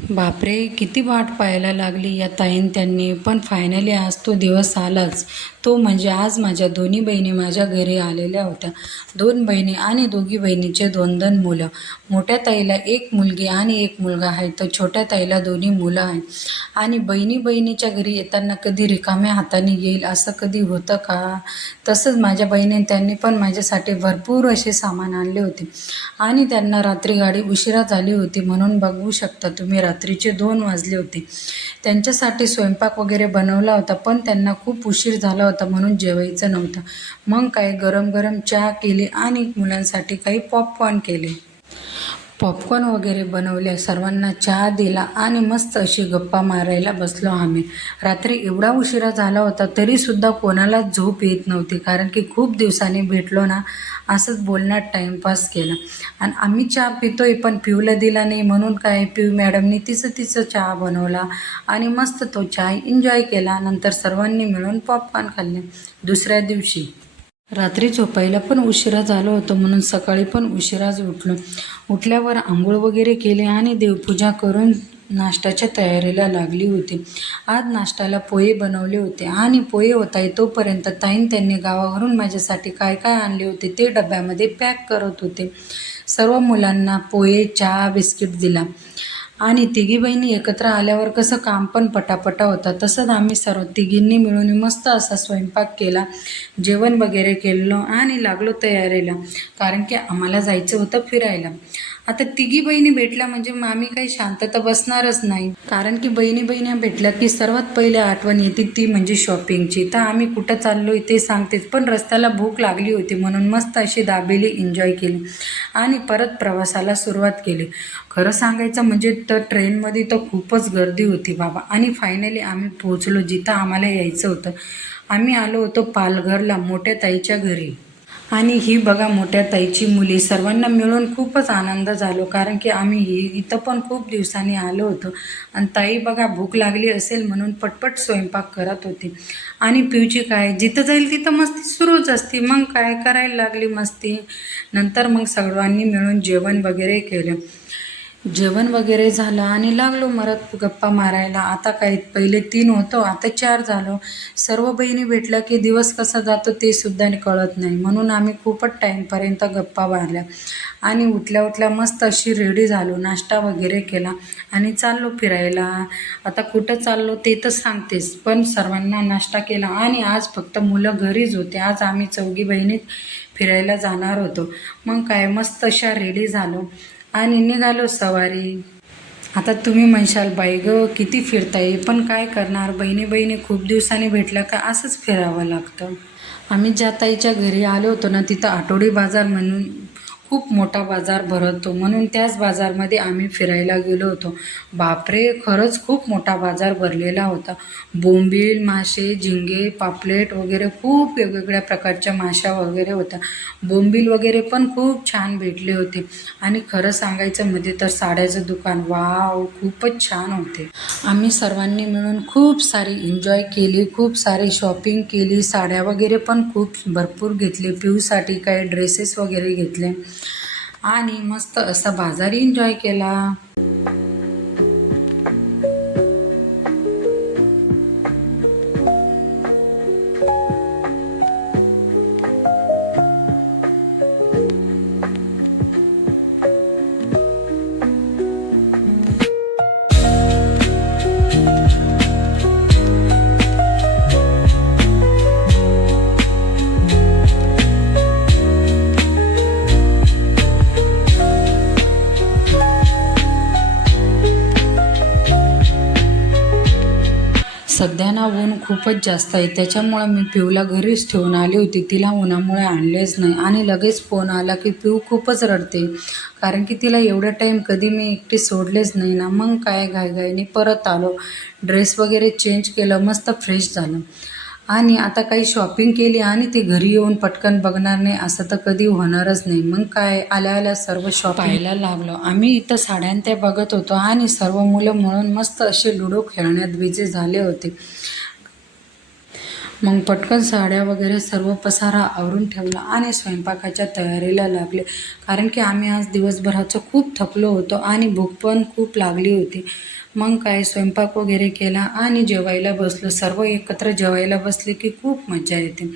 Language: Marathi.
बापरे, किती वाट पाहायला लागली या ताईन त्यांनी, पण फायनली आज तो दिवस आलाच. तो म्हणजे आज माझ्या दोन्ही बहिणी माझ्या घरी आलेल्या होत्या. 2 बहिणी आणि दोघी बहिणीचे 2-2 मुलं. मोठ्या ताईला 1 मुलगी आणि 1 मुलगा आहे, तर छोट्या ताईला 2 मुलं आहेत. आणि बहिणीच्या घरी येताना कधी रिकाम्या हाताने येईल असं कधी होतं का? तसंच माझ्या बहिणीने त्यांनी पण माझ्यासाठी भरपूर असे सामान आणले होते. आणि त्यांना रात्री गाडी उशिरा झाली होती, म्हणून बघू शकता तुम्ही रात्रीचे 2 वाजले होते. त्यांच्यासाठी स्वयंपाक वगैरे बनवला होता, पण त्यांना खूप उशीर झाला होता म्हणून जेवायचं नव्हतं. मग काय गरम गरम चहा केली आणि मुलांसाठी काही पॉपकॉर्न केले. पॉपकॉर्न वगैरे बनवले, सर्वांना चहा दिला आणि मस्त अशी गप्पा मारायला बसलो आम्ही. रात्री एवढा उशिरा झाला होता तरीसुद्धा कोणालाच झोप येत नव्हती, कारण की खूप दिवसांनी भेटलो ना, असंच बोलण्यात टाईमपास केला. आणि आम्ही चहा पितोय पण पिऊला दिला नाही, म्हणून काय पिऊ मॅडमनी तिचं चहा बनवला आणि मस्त तो चहा एन्जॉय केला. नंतर सर्वांनी मिळून पॉपकॉर्न खाल्ले. दुसऱ्या दिवशी रात्री झोपायला पण उशिरा झालं होतं, म्हणून सकाळी पण उशिराच उठलो. उठल्यावर आंघोळ वगैरे केले आणि देवपूजा करून नाश्त्याच्या तयारीला लागली होती. आज नाश्त्याला पोहे बनवले होते आणि पोहे होताय तोपर्यंत ताईन त्यांनी गावावरून माझ्यासाठी काय काय आणले होते ते डब्यामध्ये पॅक करत होते. सर्व मुलांना पोहे, चहा, बिस्किट दिला. आणि तिघी बहिणी एकत्र आल्यावर कसं काम पण पटापटा होता, तसंच आम्ही सर्व तिघींनी मिळून मस्त असा स्वयंपाक केला, जेवण वगैरे केलं आणि लागलो तयारीला, कारण की आम्हाला जायचं होतं फिरायला. आता तिघी बहिणी भेटल्या म्हणजे मग आम्ही काही शांतता बसणारच नाही, कारण की बहिणी भेटल्या की सर्वात पहिले आठवण येते ती म्हणजे शॉपिंगची. तर आम्ही कुठं चाललोय ते सांगतेच, पण रस्त्याला भूक लागली होती म्हणून मस्त अशी दाबेली एन्जॉय केली आणि परत प्रवासाला सुरुवात केली. खरं सांगायचं म्हणजे तर ट्रेनमध्ये तर खूपच गर्दी होती बाबा. आणि फायनली आम्ही पोहोचलो जिथं आम्हाला यायचं होतं. आम्ही आलो होतो पालघरला, मोठ्या ताईच्या घरी. आणि ही बघा मोठ्या ताईची मुली, सर्वांना मिळून खूपच आनंद झालो, कारण की आम्ही इथं पण खूप दिवसांनी आलो होतो. आणि ताई बघा भूक लागली असेल म्हणून पटपट स्वयंपाक करत होती. आणि पिऊची काय, जिथं जाईल तिथं मस्ती सुरूच असते, मग काय करायला लागली मस्ती. नंतर मग सर्वांनी मिळून जेवण वगैरे केलं. जेवण वगैरे झालं आणि लागलो मरत गप्पा मारायला. आता काय पहिले 3 होतो, आता 4 झालो. सर्व बहिणी भेटल्या की दिवस कसा जातो ते सुद्धा कळत नाही, म्हणून आम्ही खूपच टाईमपर्यंत गप्पा मारल्या. आणि उठल्या मस्त अशी रेडी झालो, नाश्ता वगैरे केला आणि चाललो फिरायला. आता कुठं चाललो ते तर सांगतेच, पण सर्वांना नाश्ता केला आणि आज फक्त मुलं घरीच होते. आज आम्ही 4घी बहिणीत फिरायला जाणार होतो. मग काय मस्त अशा रेडी झालो आणि निघालो सवारी. आता तुम्ही म्हणशाल बाई गं किती फिरताय, पण काय करणार, बहिणी खूप दिवसांनी भेटल्या का असंच फिरावं लागतं. आम्ही ज्या ताईच्या घरी आलो होतो ना, तिथं आठवडी बाजार म्हणून खूप मोठा बाजार भरतो, म्हणून त्याच बाजारमध्ये आम्ही फिरायला गेलो होतो. बापरे, खरंच खूप मोठा बाजार भरलेला होता. बोंबील, मासे, झिंगे, पापलेट वगैरे खूप वेगवेगळ्या प्रकारच्या माशा वगैरे होत्या. बोंबील वगैरे पण खूप छान भेटले होते. आणि खरं सांगायचं म्हणजे तर साड्याचं दुकान वाव खूपच छान होते. आम्ही सर्वांनी मिळून खूप सारी एन्जॉय केली, खूप सारी शॉपिंग केली. साड्या वगैरे पण खूप भरपूर घेतले, पिऊसाठी काही ड्रेसेस वगैरे घेतले आणि मस्त असा बाजार एन्जॉय केला. सध्या ना ऊन खूपच जास्त आहे, त्याच्यामुळं मी पिऊला घरीच ठेवून आली होती. तिला उन्हामुळे आणलेच नाही आणि लगेच फोन आला की पिऊ खूपच रडते, कारण की तिला एवढा टाईम कधी मी एकटी सोडलेच नाही ना. मग काय घाईघाईने परत आलो, ड्रेस वगैरे चेंज केलं, मस्त फ्रेश झालं आणि आता काही शॉपिंग केली आणि ते घरी येऊन पटकन बघणार नाही असं तर कधी होणारच नाही. मग काय आल्या सर्व शॉप पाहायला लागलो. आम्ही इथं साड्या त्या बघत होतो आणि सर्व मुलं म्हणून मस्त असे लुडो खेळण्यात बिझी झाले होते. मग पटकन साड्या वगैरे सर्व पसारा आवरून ठेवला आणि स्वयंपाकाच्या तयारीला लागले. कारण की आम्ही आज दिवसभराचं खूप थकलो होतो आणि भूक पण खूप लागली होती. मग काय स्वयंपाक वगैरे केला आणि जेवायला बसलो. सर्व एकत्र जेवायला बसले की खूप मजा येते.